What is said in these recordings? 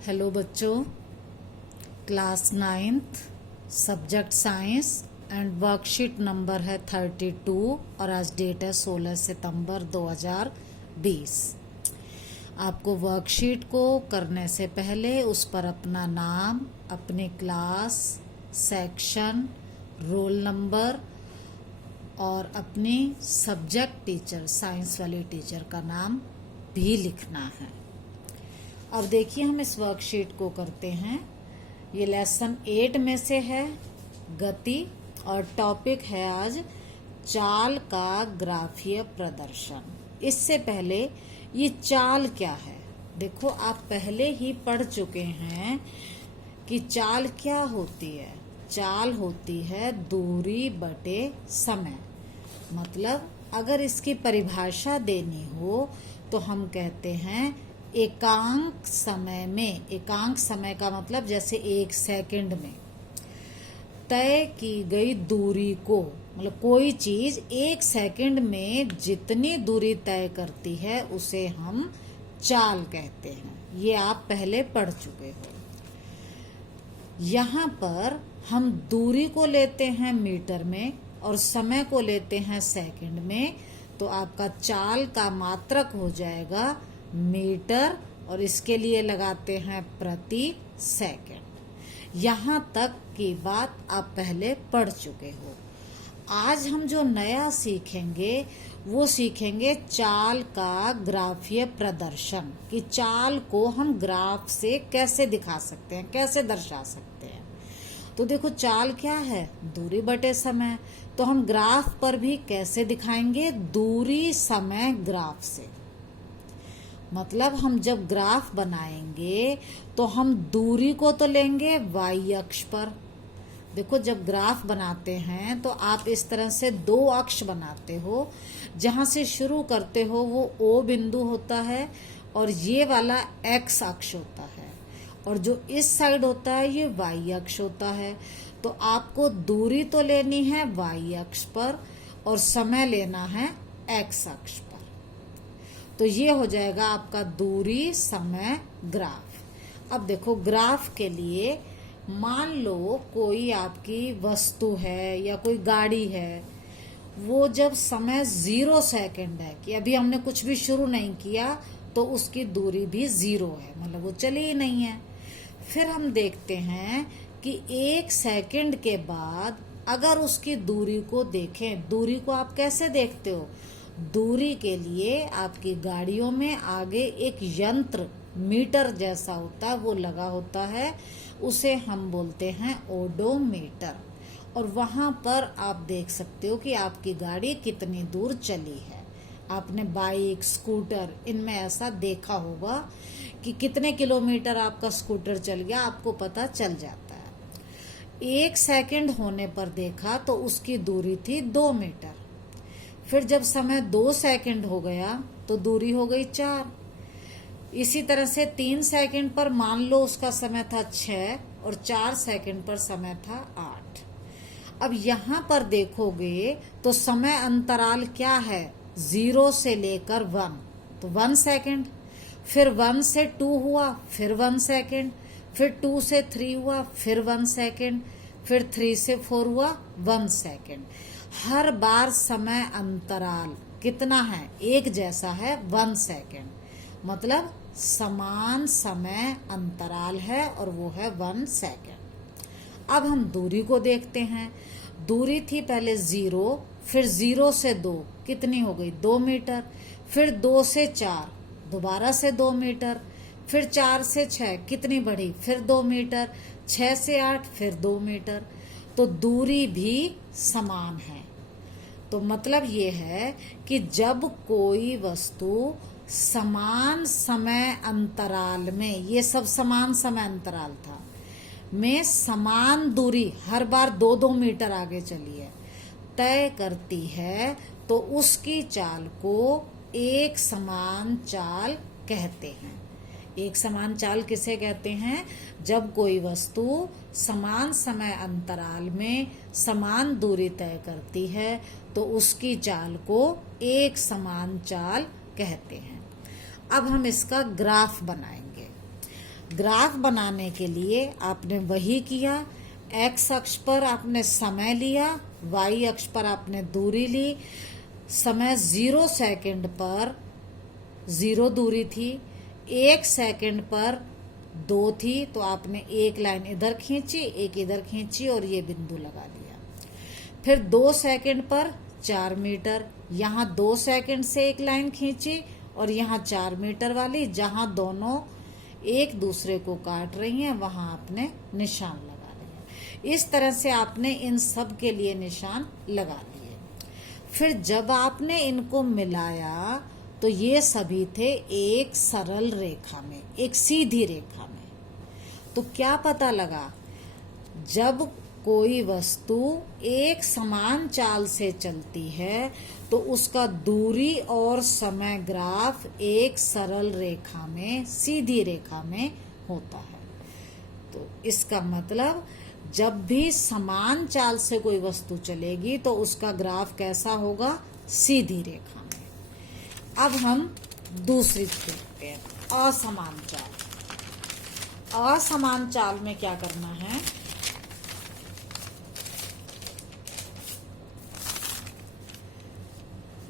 Hello बच्चों, class 9th subject science and worksheet number है 32 और आज डेट है 16 सितंबर 2020। आपको वर्कशीट को करने से पहले उस पर अपना नाम, अपनी क्लास, सेक्शन, रोल नंबर और अपनी सब्जेक्ट टीचर, साइंस वाले टीचर का नाम भी लिखना है। अब देखिए हम इस वर्कशीट को करते हैं। ये लेसन 8 में से है, गति, और टॉपिक है आज चाल का ग्राफीय प्रदर्शन। इससे पहले ये चाल क्या है, देखो आप पहले ही पढ़ चुके हैं कि चाल क्या होती है। चाल होती है दूरी बटे समय। मतलब अगर इसकी परिभाषा देनी हो तो हम कहते हैं एकांक समय में, एकांक समय का मतलब जैसे 1 सेकंड में तय की गई दूरी को, मतलब कोई चीज 1 सेकंड में जितनी दूरी तय करती है उसे हम चाल कहते हैं। ये आप पहले पढ़ चुके हो। यहाँ पर हम दूरी को लेते हैं मीटर में और समय को लेते हैं सेकंड में, तो आपका चाल का मात्रक हो जाएगा मीटर और इसके लिए लगाते हैं प्रति सेकंड। यहाँ तक की बात आप पहले पढ़ चुके हो। आज हम जो नया सीखेंगे वो सीखेंगे चाल का ग्राफीय प्रदर्शन, कि चाल को हम ग्राफ से कैसे दिखा सकते हैं, कैसे दर्शा सकते हैं। तो देखो चाल क्या है, दूरी बटे समय। तो हम ग्राफ पर भी कैसे दिखाएंगे, दूरी समय ग्राफ से। मतलब हम जब ग्राफ बनाएंगे तो हम दूरी को तो लेंगे y अक्ष पर। देखो जब ग्राफ बनाते हैं तो आप इस तरह से 2 अक्ष बनाते हो। जहां से शुरू करते हो वो O बिंदु होता है और ये वाला x अक्ष होता है, और जो इस साइड होता है ये y अक्ष होता है। तो आपको दूरी तो लेनी है y अक्ष पर और समय लेना है x अक्ष पर। तो ये हो जाएगा आपका दूरी समय ग्राफ। अब देखो ग्राफ के लिए मान लो कोई आपकी वस्तु है या कोई गाड़ी है, वो जब समय 0 सेकंड है कि अभी हमने कुछ भी शुरू नहीं किया तो उसकी दूरी भी 0 है, मतलब वो चली ही नहीं है। फिर हम देखते हैं कि 1 सेकंड के बाद अगर उसकी दूरी को देखें, दूरी को आप कैसे देखते हो, दूरी के लिए आपकी गाड़ियों में आगे एक यंत्र मीटर जैसा होता है, वो लगा होता है, उसे हम बोलते हैं ओडोमीटर। और वहां पर आप देख सकते हो कि आपकी गाड़ी कितनी दूर चली है। आपने बाइक, स्कूटर, इनमें ऐसा देखा होगा कि कितने किलोमीटर आपका स्कूटर चल गया, आपको पता चल जाता है। 1 सेकंड होने पर देखा तो उसकी दूरी थी 2 मीटर। फिर जब समय 2 सेकंड हो गया तो दूरी हो गई 4। इसी तरह से 3 सेकंड पर मान लो उसका समय था 6 और 4 सेकंड पर समय था 8। अब यहाँ पर देखोगे तो समय अंतराल क्या है, 0 से लेकर 1, तो 1 सेकंड। फिर 1 से 2 हुआ, फिर 1 सेकंड। फिर 2 से 3 हुआ, फिर 1 सेकंड। फिर 3 से 4 हुआ, 1 सेकंड। हर बार समय अंतराल कितना है, एक जैसा है, 1 सेकंड। मतलब समान समय अंतराल है और वो है 1 सेकंड। अब हम दूरी को देखते हैं। दूरी थी पहले 0, फिर 0 से 2 कितनी हो गई, 2 मीटर। फिर 2 से 4 दोबारा से 2 मीटर। फिर 4 से 6 कितनी बढ़ी, फिर 2 मीटर। 6 से 8 फिर 2 मीटर। तो दूरी भी समान है। तो मतलब ये है कि जब कोई वस्तु समान समय अंतराल में, ये सब समान समय अंतराल था, में समान दूरी हर बार 2-2 मीटर आगे चली है, तय करती है, तो उसकी चाल को एक समान चाल कहते हैं। एक समान चाल किसे कहते हैं, जब कोई वस्तु समान समय अंतराल में समान दूरी तय करती है तो उसकी चाल को एक समान चाल कहते हैं। अब हम इसका ग्राफ बनाएंगे। ग्राफ बनाने के लिए आपने वही किया, एक्स अक्ष पर आपने समय लिया, वाई अक्ष पर आपने दूरी ली। समय 0 सेकंड पर 0 दूरी थी, 1 सेकंड पर 2 थी, तो आपने एक लाइन इधर खींची, एक इधर खींची और ये बिंदु लगा लिया। फिर 2 सेकंड पर 4 मीटर, यहाँ 2 सेकंड से एक लाइन खींची और यहाँ 4 मीटर वाली, जहां दोनों एक दूसरे को काट रही हैं वहां आपने निशान लगा लिया। इस तरह से आपने इन सब के लिए निशान लगा लिए। फिर जब आपने इनको मिलाया तो ये सभी थे एक सरल रेखा में, एक सीधी रेखा में। तो क्या पता लगा, जब कोई वस्तु एक समान चाल से चलती है तो उसका दूरी और समय ग्राफ एक सरल रेखा में, सीधी रेखा में होता है। तो इसका मतलब जब भी समान चाल से कोई वस्तु चलेगी तो उसका ग्राफ कैसा होगा, सीधी रेखा में। अब हम दूसरी देखते हैं, असमान चाल। असमान चाल में क्या करना है,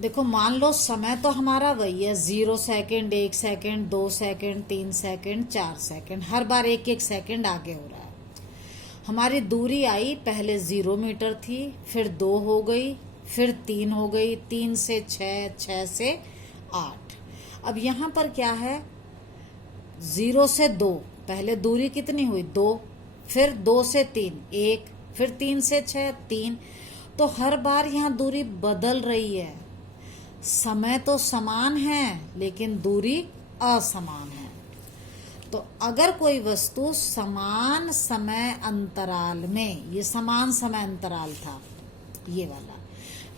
देखो मान लो समय तो हमारा वही है, 0 second, 1 second, 2 second, 3 second, 4 second, हर बार 1-1 सेकंड आगे हो रहा है। हमारी दूरी आई, पहले 0 मीटर थी, फिर 2 हो गई, फिर 3 हो गई, 3 से 6, 6 से 8। अब यहाँ पर क्या है, 0 से 2, पहले दूरी कितनी हुई, 2, फिर 2 से 3, 1, फिर 3 से 6, 3। तो हर बार यहाँ दूरी बदल रही है। समय तो समान है लेकिन दूरी असमान है। तो अगर कोई वस्तु समान समय अंतराल में, ये समान समय अंतराल था ये वाला,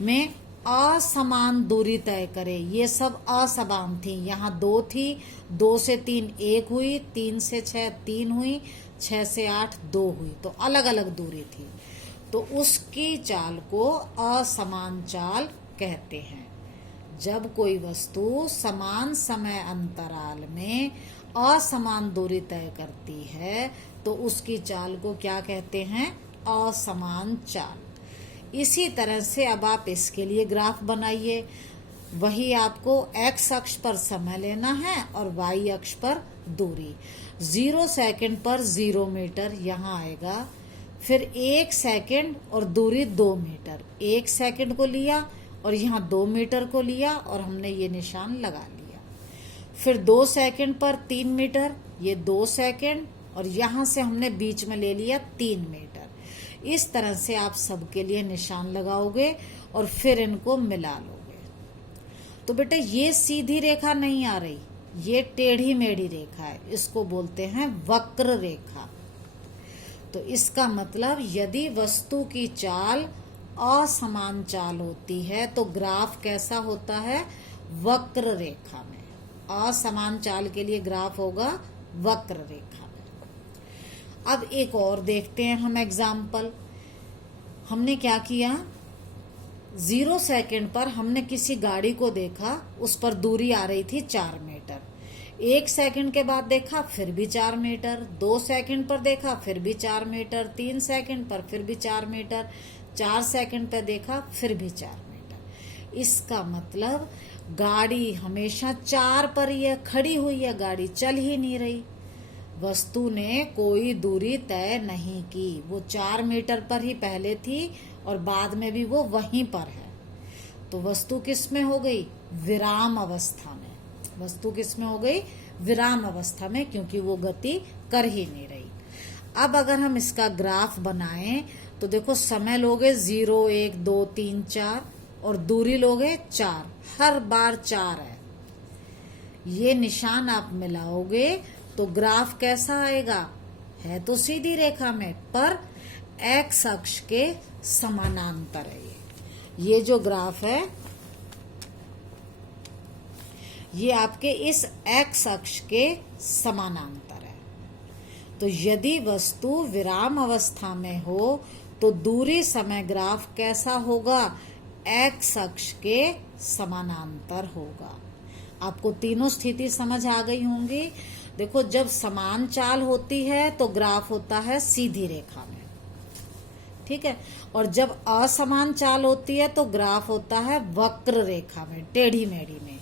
में असमान दूरी तय करे, ये सब असमान थी, यहाँ 2 थी, 2 से 3 1 हुई, 3 से 6 3 हुई, 6 से 8 2 हुई, तो अलग अलग दूरी थी, तो उसकी चाल को असमान चाल कहते हैं। जब कोई वस्तु समान समय अंतराल में असमान दूरी तय करती है तो उसकी चाल को क्या कहते हैं, असमान चाल। इसी तरह से अब आप इसके लिए ग्राफ बनाइए। वही आपको एक्स अक्ष पर समय लेना है और वाई अक्ष पर दूरी। 0 सेकंड पर 0 मीटर यहाँ आएगा, फिर 1 सेकंड और दूरी 2 मीटर, 1 सेकंड को लिया और यहाँ 2 मीटर को लिया और हमने ये निशान लगा लिया। फिर 2 सेकंड पर 3 मीटर, ये 2 सेकंड और यहाँ से हमने बीच में ले लिया 3 मीटर। इस तरह से आप सबके लिए निशान लगाओगे और फिर इनको मिला लोगे। तो बेटे ये सीधी रेखा नहीं आ रही, ये टेढ़ी मेढ़ी रेखा है, इसको बोलते हैं वक्र रेखा। तो इसका मतलब यदि वस्तु की चाल असमान चाल होती है तो ग्राफ कैसा होता है, वक्र रेखा में। असमान चाल के लिए ग्राफ होगा वक्र रेखा में। अब एक और देखते हैं हम एग्जाम्पल। हमने क्या किया, 0 सेकंड पर हमने किसी गाड़ी को देखा, उस पर दूरी आ रही थी 4 मीटर। 1 सेकंड के बाद देखा फिर भी 4 मीटर, 2 सेकंड पर देखा फिर भी 4 मीटर, 3 सेकंड पर फिर भी 4 मीटर, 4 सेकंड पर देखा फिर भी 4 मीटर। इसका मतलब गाड़ी हमेशा 4 पर ही है, खड़ी हुई है, गाड़ी चल ही नहीं रही। वस्तु ने कोई दूरी तय नहीं की, वो 4 मीटर पर ही पहले थी और बाद में भी वो वहीं पर है। तो वस्तु किस में हो गई, विराम अवस्था में। वस्तु किस में हो गई, विराम अवस्था में, क्योंकि वो गति कर ही नहीं रही। अब अगर हम इसका ग्राफ बनाएं तो देखो समय लोगे 0 1 2 3 4 और दूरी लोगे 4, हर बार 4 है। ये निशान आप मिलाओगे तो ग्राफ कैसा आएगा, है तो सीधी रेखा में पर एक्स अक्ष के समानांतर है। ये जो ग्राफ है ये आपके इस एक्स अक्ष के समानांतर है। तो यदि वस्तु विराम अवस्था में हो तो दूरी समय ग्राफ कैसा होगा, एक्स अक्ष के समानांतर होगा। आपको तीनों स्थिति समझ आ गई होंगी। देखो जब समान चाल होती है तो ग्राफ होता है सीधी रेखा में, ठीक है, और जब असमान चाल होती है तो ग्राफ होता है वक्र रेखा में, टेढ़ी मेढ़ी में,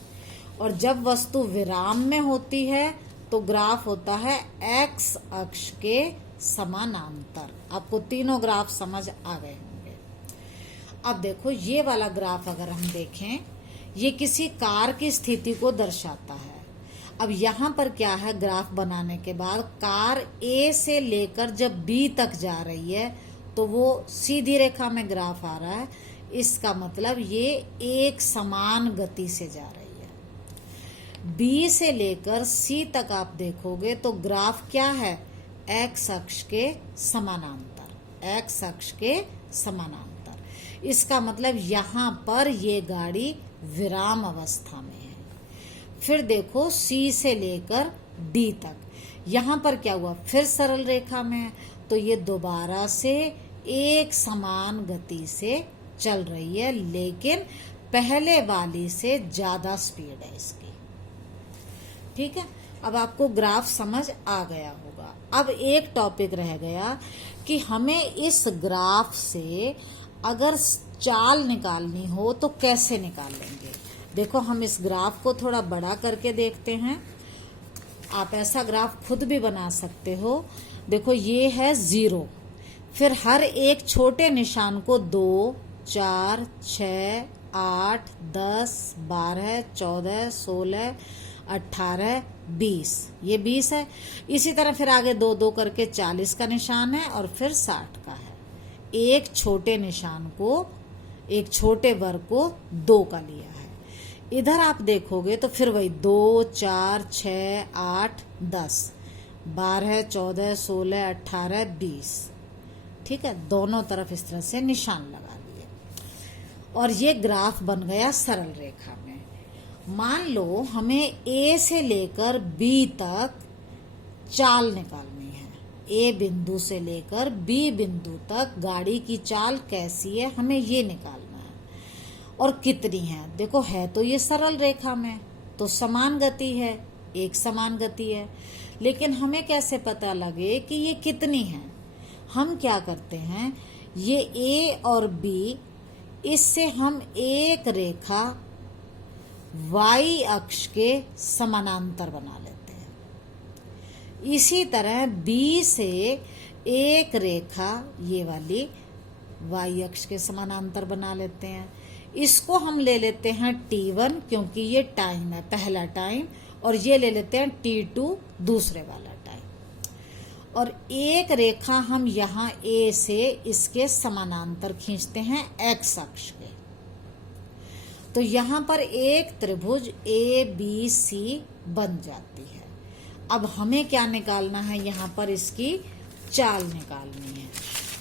और जब वस्तु विराम में होती है तो ग्राफ होता है एक्स अक्ष के समानांतर। आपको तीनों ग्राफ समझ आ गए होंगे। अब देखो ये वाला ग्राफ अगर हम देखें, ये किसी कार की स्थिति को दर्शाता है। अब यहाँ पर क्या है, ग्राफ बनाने के बाद कार ए से लेकर जब बी तक जा रही है तो वो सीधी रेखा में ग्राफ आ रहा है, इसका मतलब ये एक समान गति से जा रही है। बी से लेकर सी तक आप देखोगे तो ग्राफ क्या है, एक्स अक्ष के समानांतर, एक्स अक्ष के समानांतर। इसका मतलब यहाँ पर ये गाड़ी विराम अवस्था में है। फिर देखो सी से लेकर डी तक, यहाँ पर क्या हुआ, फिर सरल रेखा में है, तो ये दोबारा से एक समान गति से चल रही है, लेकिन पहले वाली से ज्यादा स्पीड है इसकी, ठीक है। अब आपको ग्राफ समझ आ गया होगा। अब एक टॉपिक रह गया कि हमें इस ग्राफ से अगर चाल निकालनी हो तो कैसे निकालेंगे। देखो हम इस ग्राफ को थोड़ा बड़ा करके देखते हैं। आप ऐसा ग्राफ खुद भी बना सकते हो। देखो ये है 0, फिर हर एक छोटे निशान को 2, 4, 6, 8, 10, 12, 14, 16, 18, 20, ये 20 है। इसी तरह फिर आगे 2 2 करके 40 का निशान है और फिर 60 का है। एक छोटे निशान को, एक छोटे वर्ग को 2 का लिया है। इधर आप देखोगे तो फिर वही 2, 4, 6, 8, 10, 12, 14, 16, 18, 20, ठीक है। दोनों तरफ इस तरह से निशान लगा लिए और ये ग्राफ बन गया सरल रेखा में। मान लो हमें ए से लेकर बी तक चाल निकालनी है। ए बिंदु से लेकर बी बिंदु तक गाड़ी की चाल कैसी है, हमें ये निकालना है और कितनी है। देखो है तो ये सरल रेखा में, तो समान गति है, एक समान गति है, लेकिन हमें कैसे पता लगे कि ये कितनी है। हम क्या करते हैं, ये ए और बी, इससे हम एक रेखा y अक्ष के समानांतर बना लेते हैं। इसी तरह b से एक रेखा ये वाली y अक्ष के समानांतर बना लेते हैं। इसको हम ले लेते हैं t1 क्योंकि ये टाइम है, पहला टाइम, और ये ले लेते हैं t2 दूसरे वाला टाइम। और एक रेखा हम यहाँ a से इसके समानांतर खींचते हैं x अक्ष के। तो यहाँ पर एक त्रिभुज ABC बन जाती है। अब हमें क्या निकालना है, यहाँ पर इसकी चाल निकालनी है।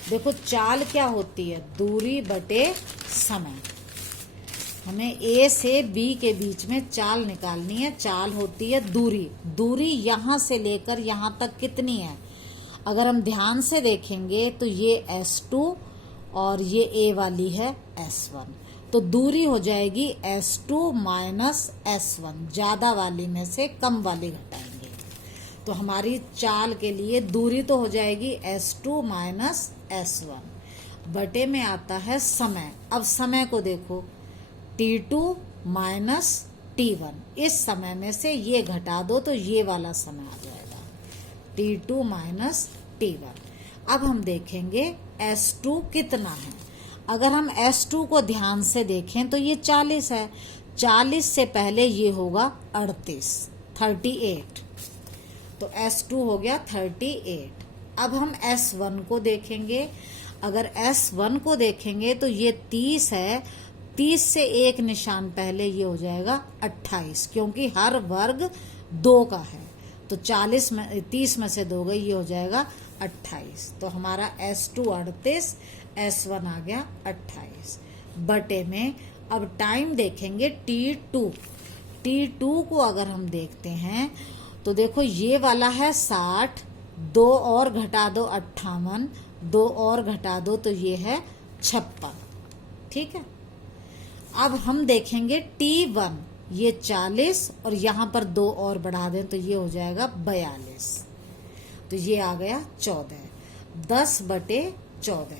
देखो चाल क्या होती है, दूरी बटे समय। हमें A से B के बीच में चाल निकालनी है। चाल होती है दूरी। दूरी यहाँ से लेकर यहाँ तक कितनी है, अगर हम ध्यान से देखेंगे तो ये S2 और ये A वाली है S1, तो दूरी हो जाएगी S2 माइनस S1, ज्यादा वाली में से कम वाली घटाएंगे तो हमारी चाल के लिए दूरी तो हो जाएगी S2 माइनस S1, बटे में आता है समय। अब समय को देखो, T2 माइनस T1, इस समय में से ये घटा दो तो ये वाला समय आ जाएगा T2 माइनस T1। अब हम देखेंगे S2 कितना है। अगर हम S2 को ध्यान से देखें तो ये 40 है। 40 से पहले ये होगा 38, तो S2 हो गया 38। अब हम S1 को देखेंगे। अगर S1 को देखेंगे तो ये 30 है। 30 से एक निशान पहले ये हो जाएगा 28, क्योंकि हर वर्ग 2 का है, तो 30 में से 2 गई, ये हो जाएगा 28। तो हमारा S2 38, S1 आ गया 28, बटे में अब टाइम देखेंगे T2 को अगर हम देखते हैं तो देखो ये वाला है 60, 2 और घटा दो 58, 2 और घटा दो तो ये है 56, ठीक है। अब हम देखेंगे T1 ये 40 और यहाँ पर 2 और बढ़ा दें तो ये हो जाएगा 42। तो ये आ गया 14, 10/14।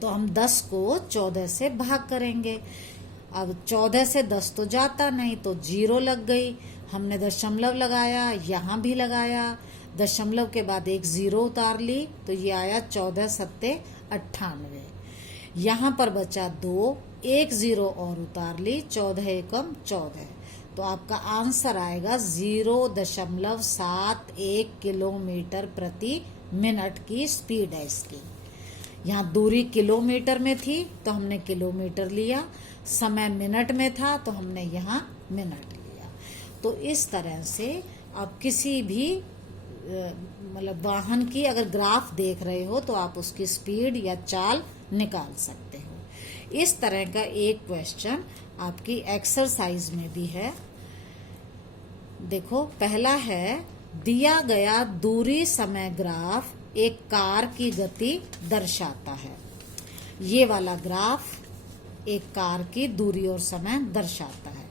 तो हम 10 को 14 से भाग करेंगे। अब 14 से 10 तो जाता नहीं, तो 0 लग गई। हमने दशमलव लगाया, यहाँ भी लगाया, दशमलव के बाद एक 0 उतार ली, तो ये आया 14 सत्ते 98। यहाँ पर बचा 2, एक 0 और उतार ली, 14 एकम 14। तो आपका आंसर आएगा 0.71 किलोमीटर प्रति मिनट की स्पीड है इसकी। यहाँ दूरी किलोमीटर में थी तो हमने किलोमीटर लिया, समय मिनट में था तो हमने यहाँ मिनट लिया। तो इस तरह से आप किसी भी मतलब वाहन की अगर ग्राफ देख रहे हो तो आप उसकी स्पीड या चाल निकाल सकते हो। इस तरह का एक क्वेश्चन आपकी एक्सरसाइज में भी है। देखो, पहला है, दिया गया दूरी समय ग्राफ एक कार की गति दर्शाता है। ये वाला ग्राफ एक कार की दूरी और समय दर्शाता है।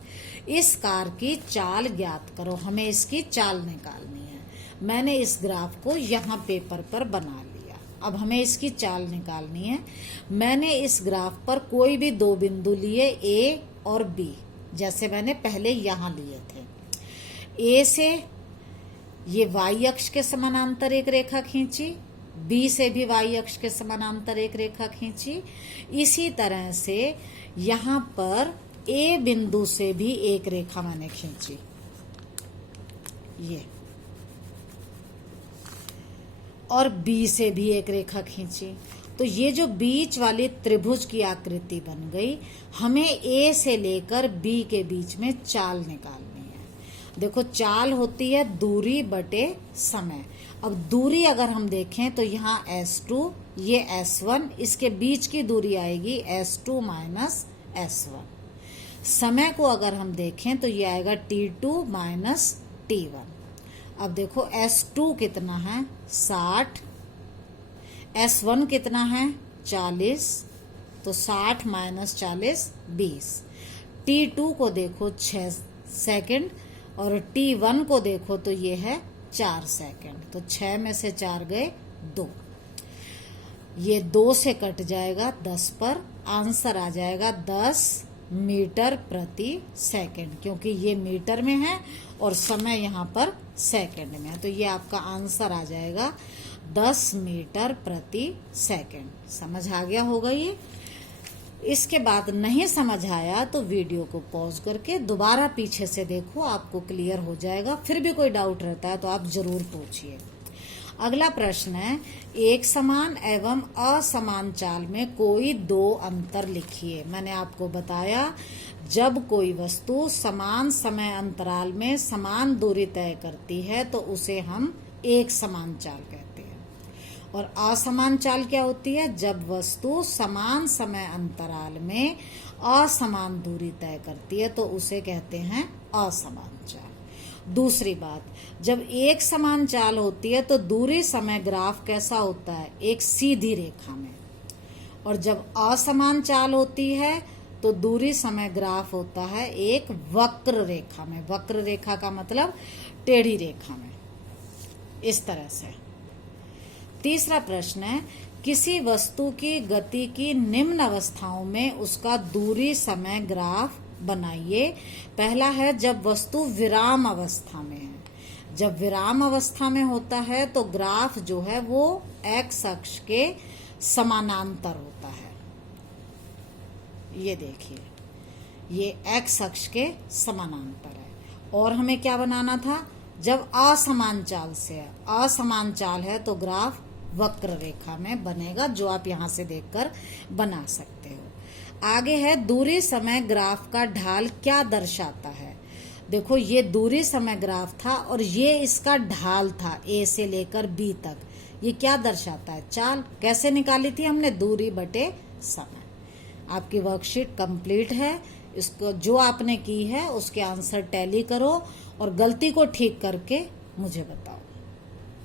इस कार की चाल ज्ञात करो। हमें इसकी चाल निकालनी है। मैंने इस ग्राफ को यहाँ पेपर पर बना लिया। अब हमें इसकी चाल निकालनी है। मैंने इस ग्राफ पर कोई भी 2 बिंदु लिए, ए और बी, जैसे मैंने पहले यहाँ लिए थे। ए से ये वाई अक्ष के समानांतर एक रेखा खींची, बी से भी वाई अक्ष के समानांतर एक रेखा खींची। इसी तरह से यहाँ पर ए बिंदु से भी एक रेखा मैंने खींची, ये, और बी से भी एक रेखा खींची। तो ये जो बीच वाली त्रिभुज की आकृति बन गई। हमें ए से लेकर बी के बीच में चाल निकालनी है। देखो, चाल होती है दूरी बटे समय। अब दूरी अगर हम देखें तो यहाँ S2, ये S1, इसके बीच की दूरी आएगी S2 माइनस S1। समय को अगर हम देखें तो ये आएगा T2 माइनस T1। अब देखो, S2 कितना है 60, S1 कितना है 40, तो 60 माइनस 40 20। T2 को देखो 6 सेकंड और T1 को देखो तो ये है 4 सेकंड। तो 6 में से 4 गए 2, ये 2 से कट जाएगा 10 पर। आंसर आ जाएगा 10 मीटर प्रति सेकंड, क्योंकि ये मीटर में है और समय यहाँ पर सेकंड में है। तो ये आपका आंसर आ जाएगा 10 मीटर प्रति सेकंड। समझ आ गया होगा ये। इसके बाद नहीं समझ आया तो वीडियो को पॉज करके दोबारा पीछे से देखो, आपको क्लियर हो जाएगा। फिर भी कोई डाउट रहता है तो आप जरूर पूछिए। अगला प्रश्न है, एक समान एवं असमान चाल में कोई 2 अंतर लिखिए। मैंने आपको बताया, जब कोई वस्तु समान समय अंतराल में समान दूरी तय करती है तो उसे हम एक समान चाल कहते हैं। और असमान चाल क्या होती है? जब वस्तु समान समय अंतराल में असमान दूरी तय करती है तो उसे कहते हैं असमान चाल। दूसरी बात, जब एक समान चाल होती है तो दूरी समय ग्राफ कैसा होता है? एक सीधी रेखा में। और जब असमान चाल होती है तो दूरी समय ग्राफ होता है एक वक्र रेखा में। वक्र रेखा का मतलब टेढ़ी रेखा में, इस तरह से। तीसरा प्रश्न है, किसी वस्तु की गति की निम्न अवस्थाओं में उसका दूरी समय ग्राफ बनाइए। पहला है, जब वस्तु विराम अवस्था में है। जब विराम अवस्था में होता है तो ग्राफ जो है वो एक्स अक्ष के समानांतर होता है। ये देखिए, ये एक्स अक्ष के समानांतर है। और हमें क्या बनाना था? जब असमान चाल से है, असमान चाल है तो ग्राफ वक्र रेखा में बनेगा, जो आप यहाँ से देखकर बना सकते हो। आगे है, दूरी समय ग्राफ का ढाल क्या दर्शाता है? देखो, ये दूरी समय ग्राफ था और ये इसका ढाल था ए से लेकर बी तक। ये क्या दर्शाता है? चाल। कैसे निकाली थी हमने? दूरी बटे समय। आपकी वर्कशीट कंप्लीट है। इसको जो आपने की है उसके आंसर टैली करो और गलती को ठीक करके मुझे बताओ।